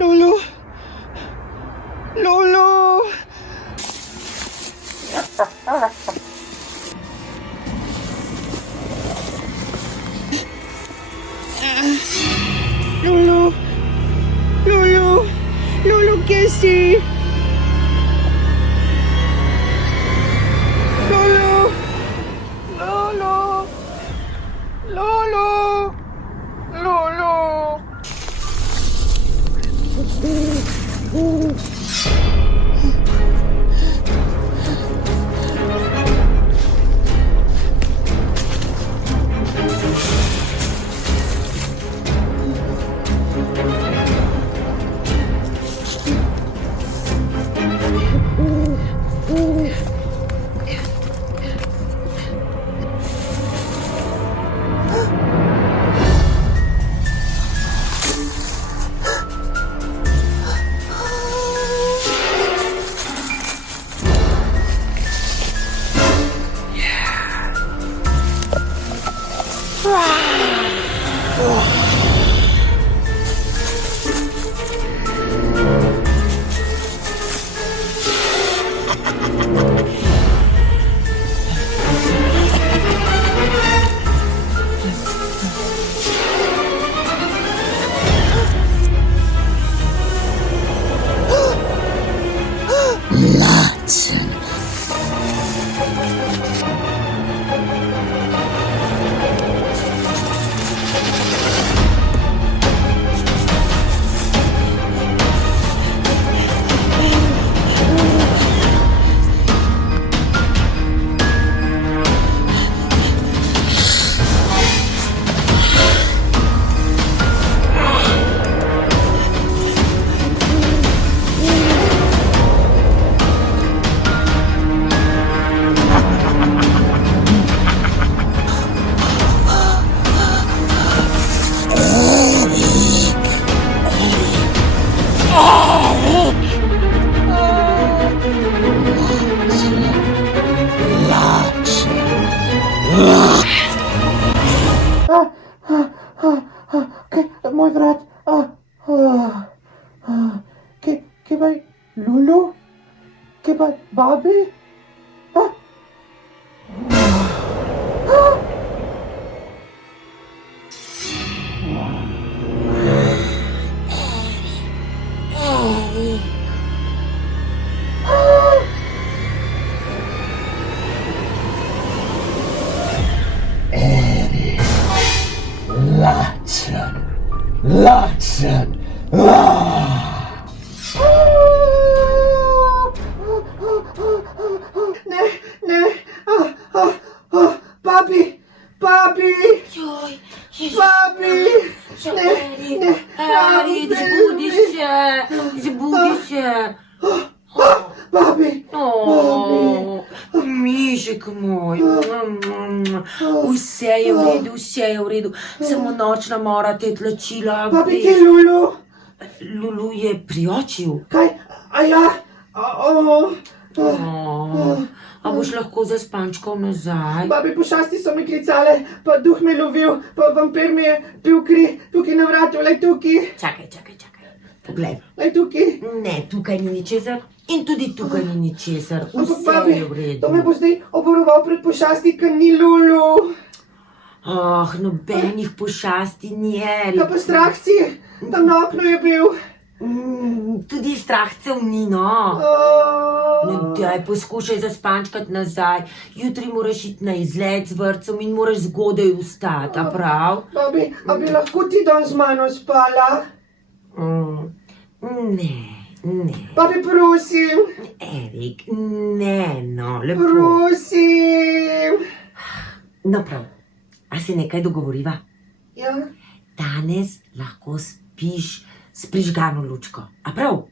Lulu. Lulu. Lulu. Lulu. Lulu Casey. Lulu. Lulu. Lulu. Lulu. Moj brat, kje pa je Lulu? Kje pa je babi? Lačen. Ne. Babi. Babi. Erik, zbudi se. Babi. Mišek moj. Vse je v redu. Samo nočna mora te tlačila. Babi, kje je Lulu? Lulu je pri očiju. Kaj? A ja? A boš lahko za spančkom nazaj? Babi, pošasti so mi klicale, pa duh me lovil, pa vampir mi je pil kri, tukaj na vratu, lej tukaj. Čakaj. Poglej. Lej tukaj. Ne, tukaj ni ničesar in tudi tukaj ni ničesar. Ampak Vse babi, je v redu. to me bo zdaj oboroval pred pošasti, ker ni Lulu. Nobenih pošasti ni, Erik. Ja pa strahci, tam na oknu je bil. Tudi strahcev ni, no. Daj, poskušaj zaspančkati nazaj. Jutri moraš iti na izlet z vrtcem in moraš zgodaj vstati, a prav? Babi, a bi lahko ti dan z mano spala? Ne. Babi, prosim. Erik, ne, no, lepo. Prosim. No, prav. A se nekaj dogovoriva? Ja. Danes lahko spiš s prižgano lučko, a prav?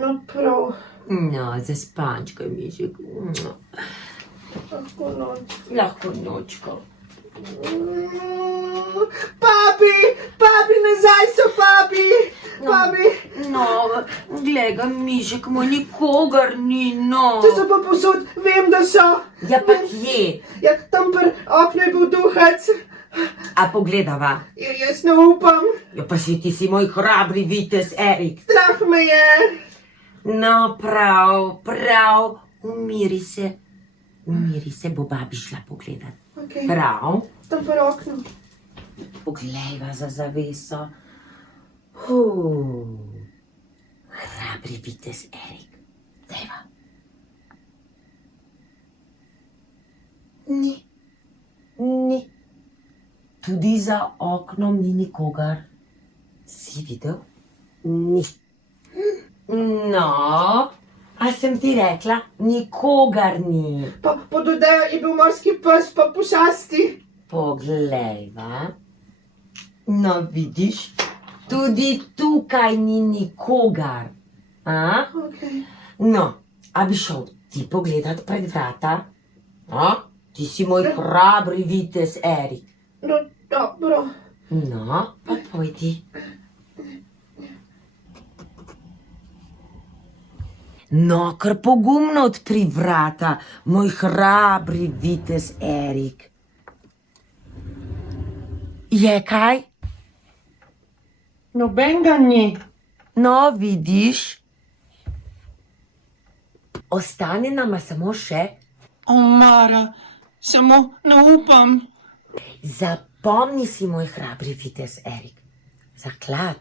No, prav. No, zaspančkaj, mišek. Lahko nočko. Papi, nazaj so papi. No, glej ga, mišek moj, nikogar ni, no. Če so pa posod, vem, da so. Ja, pa kje? Ja, tam pri oknu je bil duhac. A pogledava? Jaz ne upam. Ja, pa si ti si moj hrabri vitez, Erik. Strah me je. No, prav, umiri se, bo babi šla pogledat. Okay. Prav, Tam pa okno. poglejva za zaveso. Hrabri vitez, Erik, dajva. Ni. Tudi za oknom ni nikogar. Si videl? Ni. No, a sem ti rekla, nikogar ni. Pa pod odejo je bil morski pes, pa pošasti. Poglejva. No, vidiš, tudi tukaj ni nikogar. A? Okay. No, a bi šel ti pogledat pred vrata? A? Ti si moj hrabri vitez, Erik. No, dobro. No, pa pojdi. No, kar pogumno odpri vrata, moj hrabri vitez, Erik. Je kaj? Nobenega ni. No, vidiš. Ostane nama samo še. Mara, samo ne upam. Zapomni si, moj hrabri vitez, Erik. Zaklad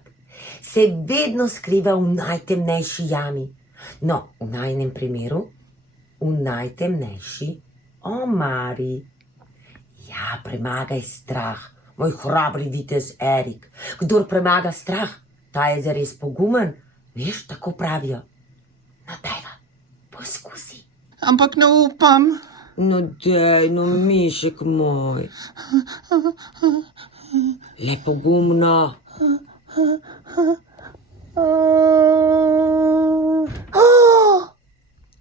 se vedno skriva v najtemnejši jami. No, v najinem primeru, v najtemnejši omari. Ja, premagaj strah, moj hrabri vitez, Erik. Kdor premaga strah, ta je zares pogumen. Veš, tako pravijo. No, dajva, poskusi. Ampak ne upam. No, dej, no, mišek moj. Le pogumno.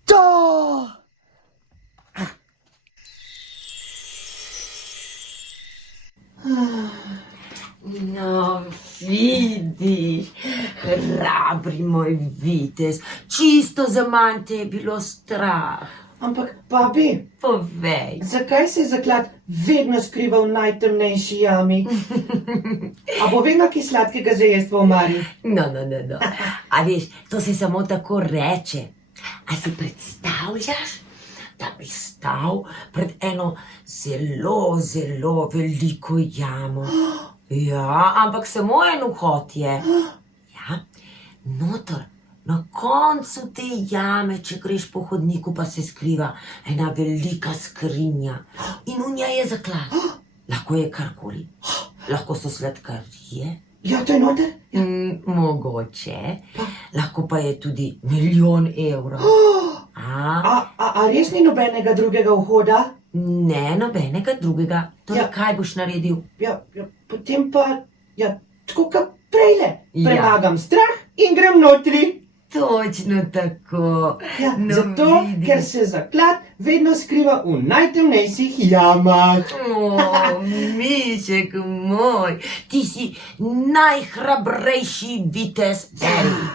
To! No, vidiš, hrabri moj vitez, čisto zaman te je bilo strah. Ampak, babi, Povej. zakaj se je zaklad vedno skrival v najtemnejši jami? A bo vedno kaj sladkega za jesti v omari? No. A veš, to se samo tako reče. A si predstavljaš, da bi stal pred eno zelo veliko jamo? Ja, ampak samo en vhod je. Ja, noter, na koncu te jame, če greš po hodniku, pa se skriva ena velika skrinja. In v njej je zaklad. Lahko je karkoli. Lahko so sladkarije. Ja, to je noter? Mogoče. Lahko pa je tudi 1.000.000 evrov. A res ni nobenega drugega vhoda? Ne, nobenega drugega. Torej, Ja. kaj boš naredil? Ja, potem pa, tako kot prejle. Ja. Premagam strah in grem notri. Točno tako. Ja, No, zato, vidiš. ker se zaklad vedno skriva v najtemnejših jamah. Mišek moj, ti si najhrabrejši vitez, Erik.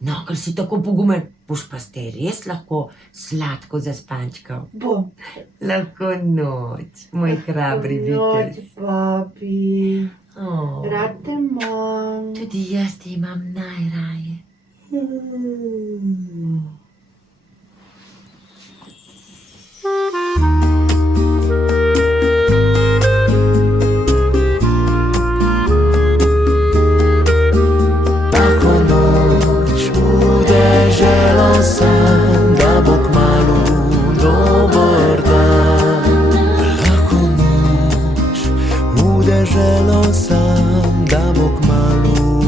No, ker si tako pogumen, boš pa ste res lahko sladko zaspančkal. Bom. Lahko noč, moj hrabri vitez. Noč, babi. Oh, Rad te imam. tudi jaz te imam najraje. Tako noč udeželo sem, da bo kmalu dober dan. Lahko noč udeželo sem, da bo kmalu